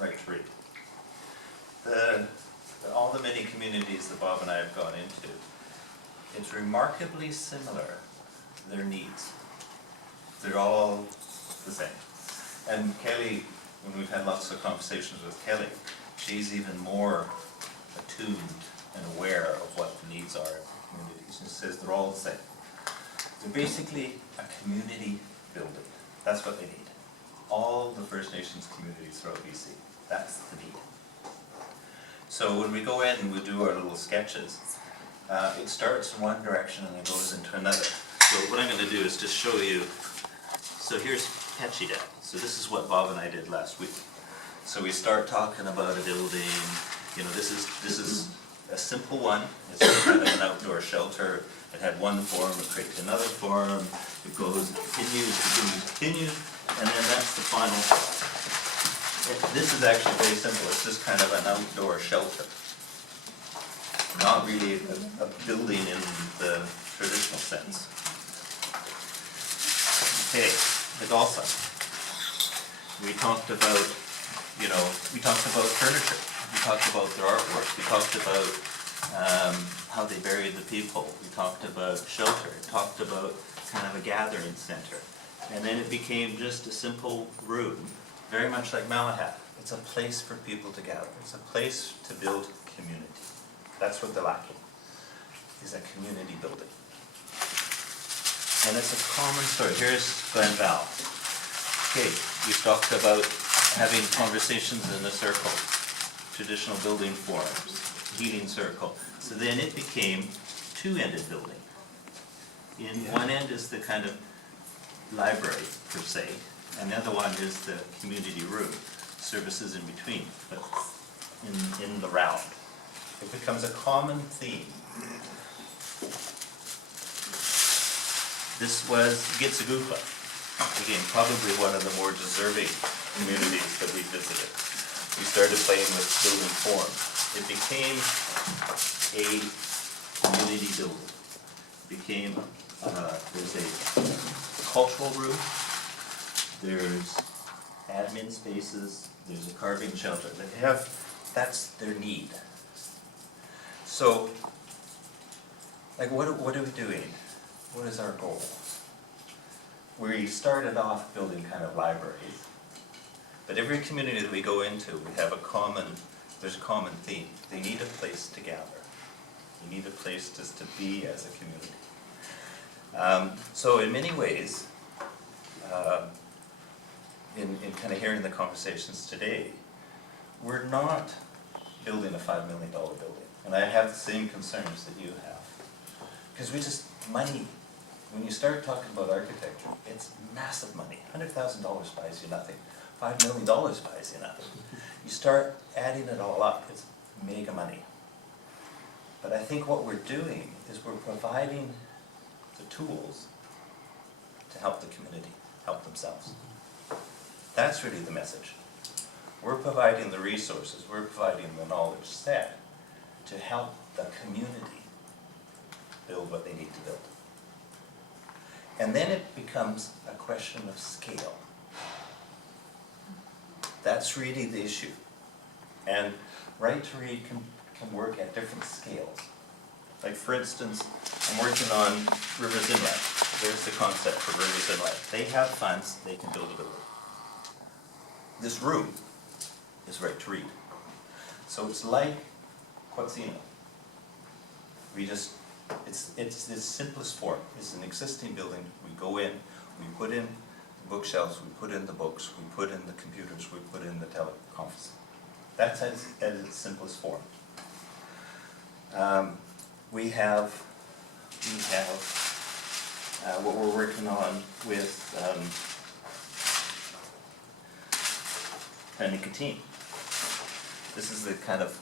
right to read. All the many communities that Bob and I have gone into, it's remarkably similar, their needs. They're all the same. And Kelly, when we've had lots of conversations with Kelly, she's even more attuned and aware of what the needs are of the communities. And she says they're all the same. They're basically a community building. That's what they need. All the First Nations communities throughout BC, that's the need. So when we go in and we do our little sketches, it starts in one direction and it goes into another. So what I'm going to do is just show you. So here's Petchida. So this is what Bob and I did last week. So we start talking about a building. You know, this is a simple one. It's kind of an outdoor shelter. It had one form. It creates another form. It goes, continues, and then that's the final. This is actually very simple. It's just kind of an outdoor shelter. Not really a building in the traditional sense. Okay, the golf site. We talked about, we talked about furniture. We talked about their artwork. We talked about how they buried the people. We talked about shelter. We talked about kind of a gathering center. And then it became just a simple room, very much like Malahat. It's a place for people to gather. It's a place to build community. That's what they're lacking, is a community building. And it's a common story. Here's Glen Val. Okay, we talked about having conversations in a circle, traditional building forms, healing circle. So then it became two-ended building. In one end is the kind of library, per se, and the other one is the community room, services in between, but in the round. It becomes a common theme. This was Gitsagupa, again, probably one of the more deserving communities that we visited. We started playing with building forms. It became a community building. It became, there's a cultural room, there's admin spaces, there's a carving shelter. They have, that's their need. So, like, what are we doing? What is our goal? We started off building kind of libraries, but every community that we go into, we have there's a common theme. They need a place to gather. They need a place just to be as a community. So in many ways, in kind of hearing the conversations today, we're not building a $5 million building. And I have the same concerns that you have. Because money, when you start talking about architecture, it's massive money. $100,000 buys you nothing. $5 million buys you nothing. You start adding it all up, it's mega money. But I think what we're doing is we're providing the tools to help the community help themselves. That's really the message. We're providing the resources, we're providing the knowledge set to help the community build what they need to build. And then it becomes a question of scale. That's really the issue. And right to read can work at different scales. Like for instance, I'm working on Rivers Inlet. There's the concept for Rivers Inlet. They have funds, they can build a building. This room is right to read. So it's like Quatsino. It's the simplest form. It's an existing building. We go in, we put in the bookshelves, we put in the books, we put in the computers, we put in the teleconference. That's at its simplest form. We have what we're working on with Honeycatine. This is the kind of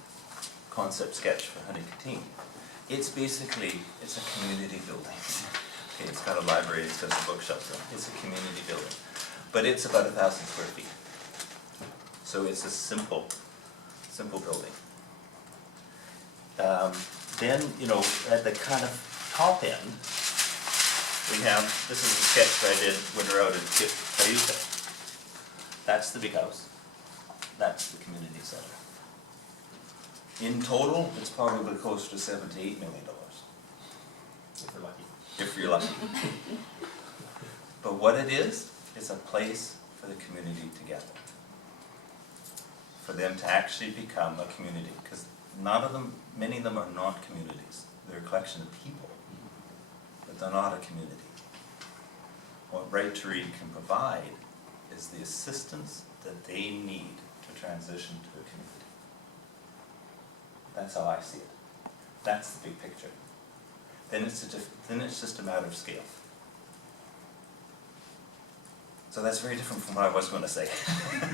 concept sketch for Honeycatine. It's a community building. Okay, it's got a library, it's got a bookshelf room. It's a community building. But it's about 1,000 square feet. So it's a simple building. Then, at the kind of top end, we have, this is a sketch that I did when we were out in Cayuga. That's the big house. That's the community center. In total, it's probably closer to $7 to $8 million. If we're lucky. If you're lucky. But what it is a place for the community to gather. For them to actually become a community, because many of them are not communities. They're a collection of people, but they're not a community. What Right to Read can provide is the assistance that they need to transition to a community. That's how I see it. That's the big picture. Then it's just a matter of scale. So that's very different from what I was going to say.